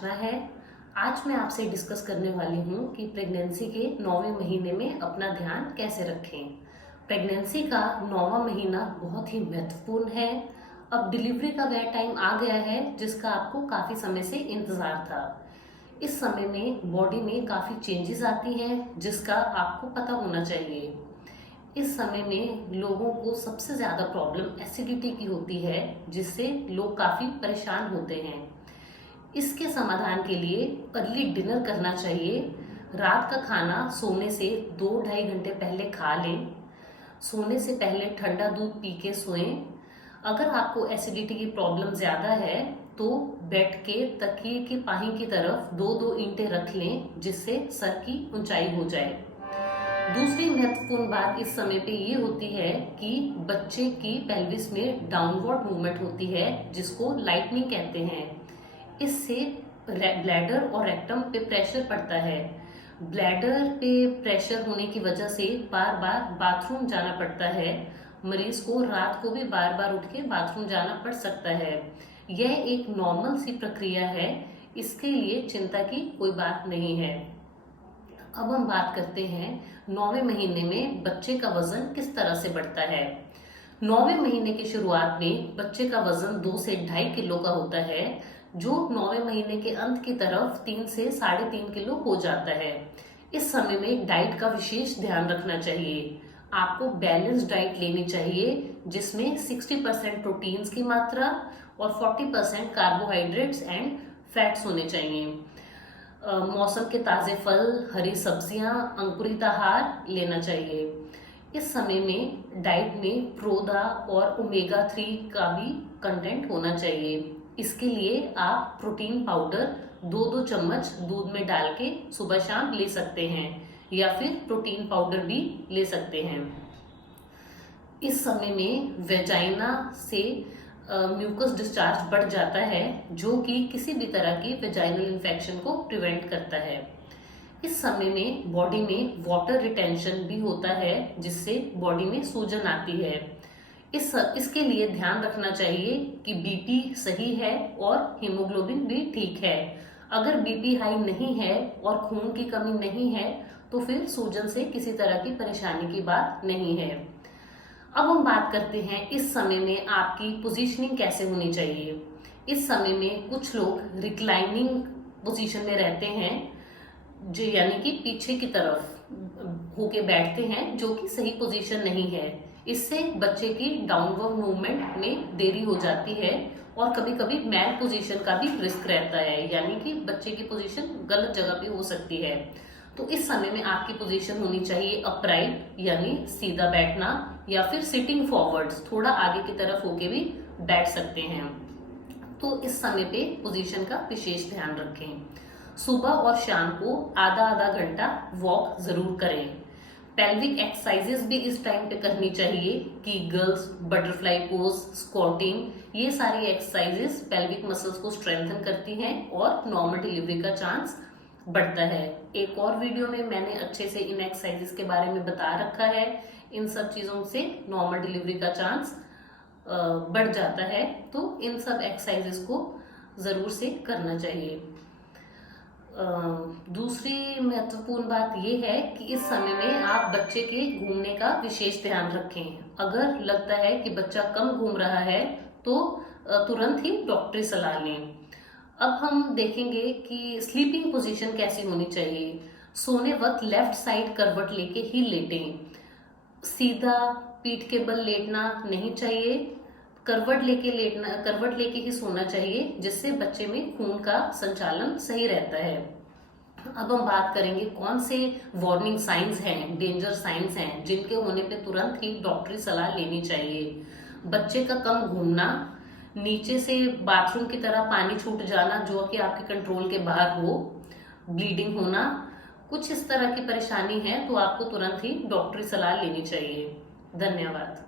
उपासना है। आज मैं आपसे डिस्कस करने वाली हूँ कि प्रेगनेंसी के 9वें महीने में अपना ध्यान कैसे रखें। प्रेगनेंसी का 9वां महीना बहुत ही महत्वपूर्ण है। अब डिलीवरी का वह टाइम आ गया है जिसका आपको काफ़ी समय से इंतज़ार था। इस समय में बॉडी में काफ़ी चेंजेस आती हैं जिसका आपको पता होना चाहिए। इस समय में लोगों को सबसे ज़्यादा प्रॉब्लम एसिडिटी की होती है जिससे लोग काफ़ी परेशान होते हैं। इसके समाधान के लिए अर्ली डिनर करना चाहिए। रात का खाना सोने से 2-2.5 घंटे पहले खा लें। सोने से पहले ठंडा दूध पी के सोएं। अगर आपको एसिडिटी की प्रॉब्लम ज़्यादा है तो बेड के तकिए के पाही की तरफ 2-2 ईंटें रख लें जिससे सर की ऊंचाई हो जाए। दूसरी महत्वपूर्ण बात इस समय पे ये होती है कि बच्चे की पेल्विस में डाउनवर्ड मूवमेंट होती है जिसको लाइटनिंग कहते हैं। इससे ब्लैडर और रेक्टम पे प्रेशर पड़ता है। ब्लैडर पे प्रेशर होने की वजह से बार बार बाथरूम जाना पड़ता है। मरीज को रात को भी बार बार उठ के बाथरूम जाना पड़ सकता है। यह एक नॉर्मल सी प्रक्रिया है, इसके लिए चिंता की कोई बात नहीं है। अब हम बात करते हैं 9वें महीने में बच्चे का वजन किस तरह से बढ़ता है। 9वें महीने की शुरुआत में बच्चे का वजन 2 से 2.5 किलो का होता है जो 9वें महीने के अंत की तरफ 3 से 3.5 किलो हो जाता है। इस समय में डाइट का विशेष ध्यान रखना चाहिए। आपको बैलेंस डाइट लेनी चाहिए जिसमें 60% प्रोटीन्स की मात्रा और 40% कार्बोहाइड्रेट्स एंड फैट्स होने चाहिए। मौसम के ताज़े फल, हरी सब्जियां, अंकुरित आहार लेना चाहिए। इस समय में डाइट में प्रोदा और ओमेगा 3 का भी कंटेंट होना चाहिए। इसके लिए आप प्रोटीन पाउडर 2-2 चम्मच दूध में डाल के सुबह शाम ले सकते हैं या फिर प्रोटीन पाउडर भी ले सकते हैं। इस समय में वेजाइना से म्यूकस डिस्चार्ज बढ़ जाता है जो कि किसी भी तरह की वेजाइनल इन्फेक्शन को प्रिवेंट करता है। इस समय में बॉडी में वाटर रिटेंशन भी होता है जिससे बॉडी में सूजन आती है। इसके लिए ध्यान रखना चाहिए कि बीपी सही है और हीमोग्लोबिन भी ठीक है। अगर बीपी हाई नहीं है और खून की कमी नहीं है तो फिर सूजन से किसी तरह की परेशानी की बात नहीं है। अब हम बात करते हैं इस समय में आपकी पोजीशनिंग कैसे होनी चाहिए। इस समय में कुछ लोग रिक्लाइनिंग पोजीशन में रहते हैं जो यानी कि पीछे की तरफ होके बैठते हैं जो कि सही पोजीशन नहीं है। इससे बच्चे की डाउनवर्ड मूवमेंट में देरी हो जाती है और कभी कभी मैल पोजीशन का भी रिस्क रहता है यानी कि बच्चे की पोजीशन गलत जगह पे हो सकती है। तो इस समय में आपकी पोजीशन होनी चाहिए अपराइट यानी सीधा बैठना या फिर सिटिंग फॉरवर्ड्स, थोड़ा आगे की तरफ होके भी बैठ सकते हैं। तो इस समय पे पोजीशन का विशेष ध्यान रखें। सुबह और शाम को आधा आधा घंटा वॉक जरूर करें। पेल्विक एक्सरसाइजेस भी इस टाइम पे करनी चाहिए कि गर्ल्स बटरफ्लाई पोज, स्क्वाटिंग, ये सारी एक्सरसाइजेस पेल्विक मसल्स को स्ट्रेंथन करती हैं और नॉर्मल डिलीवरी का चांस बढ़ता है। एक और वीडियो में मैंने अच्छे से इन एक्सरसाइजेस के बारे में बता रखा है। इन सब चीज़ों से नॉर्मल डिलीवरी का चांस बढ़ जाता है, तो इन सब एक्सरसाइजेस को ज़रूर से करना चाहिए। दूसरी महत्वपूर्ण बात यह है कि इस समय में आप बच्चे के घूमने का विशेष ध्यान रखें। अगर लगता है कि बच्चा कम घूम रहा है तो तुरंत ही डॉक्टरी सलाह लें। अब हम देखेंगे कि स्लीपिंग पोजीशन कैसी होनी चाहिए। सोने वक्त लेफ्ट साइड करवट लेके ही लेटें। सीधा पीठ के बल लेटना नहीं चाहिए। करवट लेके ही सोना चाहिए जिससे बच्चे में खून का संचालन सही रहता है। अब हम बात करेंगे कौन से वार्निंग साइंस हैं, डेंजर साइंस हैं जिनके होने पे तुरंत ही डॉक्टरी सलाह लेनी चाहिए। बच्चे का कम घूमना, नीचे से बाथरूम की तरह पानी छूट जाना जो कि आपके कंट्रोल के बाहर हो, ब्लीडिंग होना, कुछ इस तरह की परेशानी है तो आपको तुरंत ही डॉक्टरी सलाह लेनी चाहिए। धन्यवाद।